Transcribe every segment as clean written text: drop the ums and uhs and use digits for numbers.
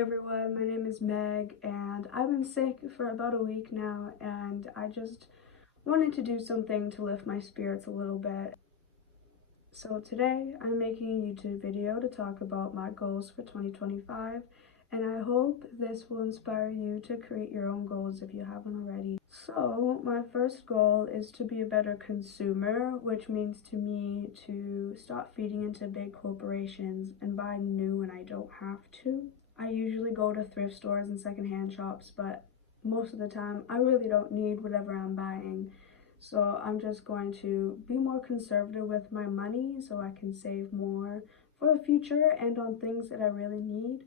Hey everyone, my name is Meg and I've been sick for about a week now and I just wanted to do something to lift my spirits a little bit. So today I'm making a YouTube video to talk about my goals for 2025 and I hope this will inspire you to create your own goals if you haven't already. So my first goal is to be a better consumer, which means to me to stop feeding into big corporations and buy new when I don't have to. I usually go to thrift stores and secondhand shops, but most of the time I really don't need whatever I'm buying. So I'm just going to be more conservative with my money so I can save more for the future and on things that I really need.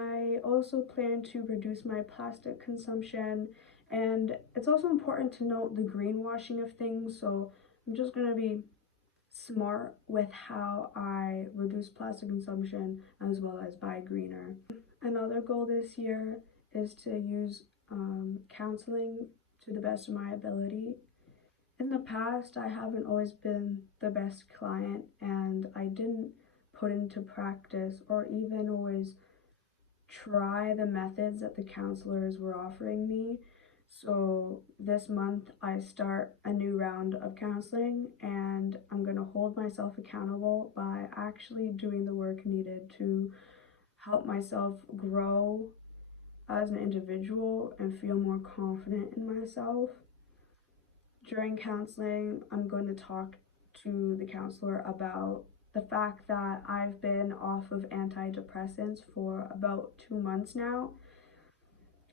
I also plan to reduce my plastic consumption, and it's also important to note the greenwashing of things, so I'm just going to be smart with how I reduce plastic consumption as well as buy greener. Another goal this year is to use counseling to the best of my ability. In the past, I haven't always been the best client and I didn't put into practice or even always try the methods that the counselors were offering me. So this month I start a new round of counseling and I'm going to hold myself accountable by actually doing the work needed to help myself grow as an individual and feel more confident in myself. During counseling, I'm going to talk to the counselor about the fact that I've been off of antidepressants for about 2 months now.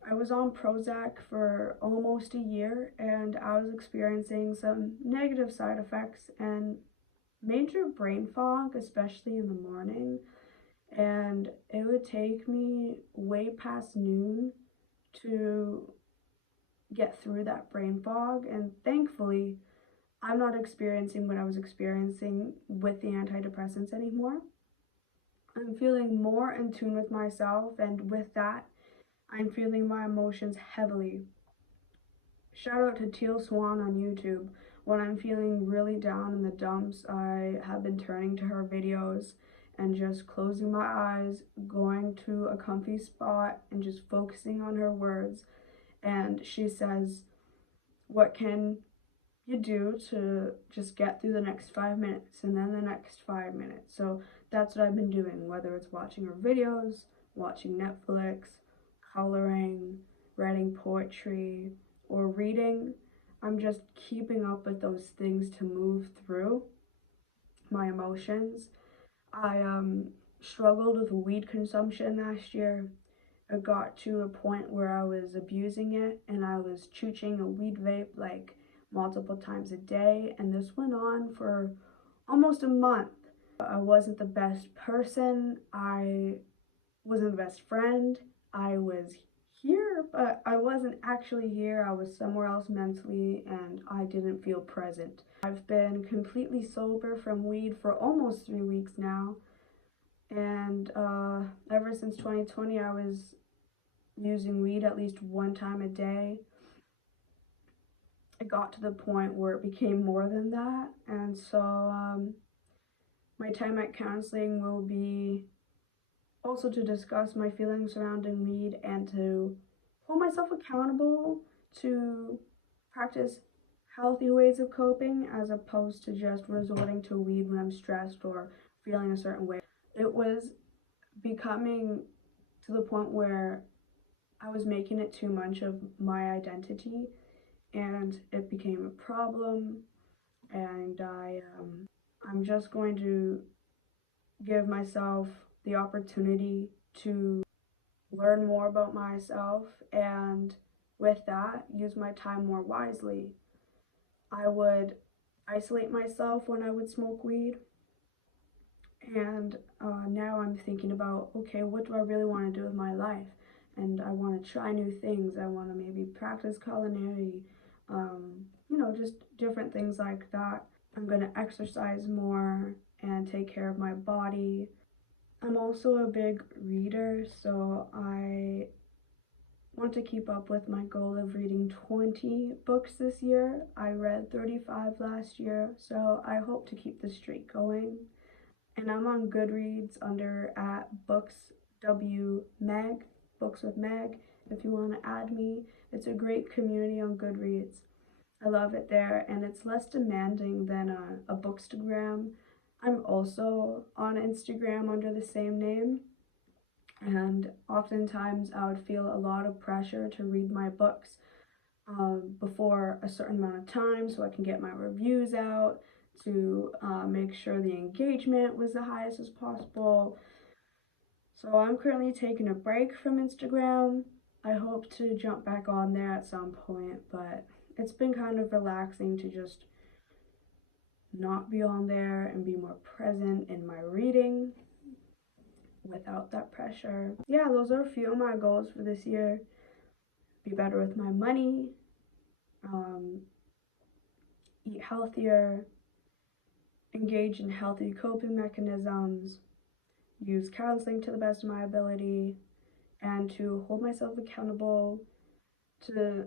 I was on Prozac for almost a year and I was experiencing some negative side effects and major brain fog, especially in the morning. And it would take me way past noon to get through that brain fog, and thankfully I'm not experiencing what I was experiencing with the antidepressants anymore. I'm feeling more in tune with myself, and with that I'm feeling my emotions heavily. Shout out to Teal Swan on YouTube. When I'm feeling really down in the dumps, I have been turning to her videos and just closing my eyes, going to a comfy spot and just focusing on her words. And she says, what can you do to just get through the next 5 minutes and then the next 5 minutes? So that's what I've been doing, whether it's watching her videos, watching Netflix, coloring, writing poetry, or reading. I'm just keeping up with those things to move through my emotions. I struggled with weed consumption last year. It got to a point where I was abusing it and I was chewing a weed vape like multiple times a day, and this went on for almost a month. I wasn't the best person, I wasn't the best friend, I was here but I wasn't actually here. I was somewhere else mentally and I didn't feel present. I've been completely sober from weed for almost 3 weeks now, and ever since 2020 I was using weed at least 1 time a day. It got to the point where it became more than that, and so my time at counseling will be also to discuss my feelings surrounding weed and to hold myself accountable to practice healthy ways of coping as opposed to just resorting to weed when I'm stressed or feeling a certain way. It was becoming to the point where I was making it too much of my identity and it became a problem, and I'm just going to give myself the opportunity to learn more about myself and with that use my time more wisely. I would isolate myself when I would smoke weed, and now I'm thinking about, okay, what do I really want to do with my life? And I want to try new things. I want to maybe practice culinary, just different things like that. I'm going to exercise more and take care of my body. I'm also a big reader, so I want to keep up with my goal of reading 20 books this year. I read 35 last year, so I hope to keep the streak going. And I'm on Goodreads under at books WMeg, Books with Meg, if you want to add me. It's a great community on Goodreads. I love it there, and it's less demanding than a Bookstagram. I'm also on Instagram under the same name, and oftentimes I would feel a lot of pressure to read my books before a certain amount of time so I can get my reviews out, to make sure the engagement was the highest as possible. So I'm currently taking a break from Instagram. I hope to jump back on there at some point, but it's been kind of relaxing to just not be on there and be more present in my reading without that pressure. Yeah, those are a few of my goals for this year. Be better with my money, eat healthier, engage in healthy coping mechanisms, use counseling to the best of my ability, and to hold myself accountable to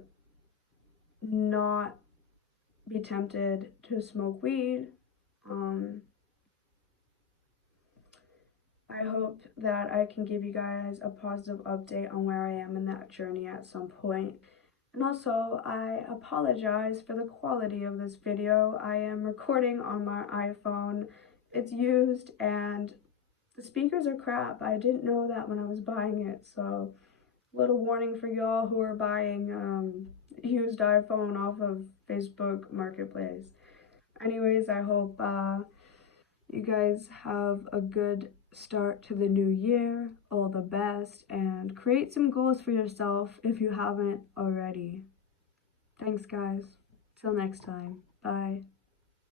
not be tempted to smoke weed. I hope that I can give you guys a positive update on where I am in that journey at some point. And also, I apologize for the quality of this video. I am recording on my iPhone. It's used and the speakers are crap. I didn't know that when I was buying it, so little warning for y'all who are buying used iPhone off of Facebook Marketplace. Anyways, I hope you guys have a good start to the new year, all the best, and create some goals for yourself if you haven't already. Thanks, guys. Till next time. Bye.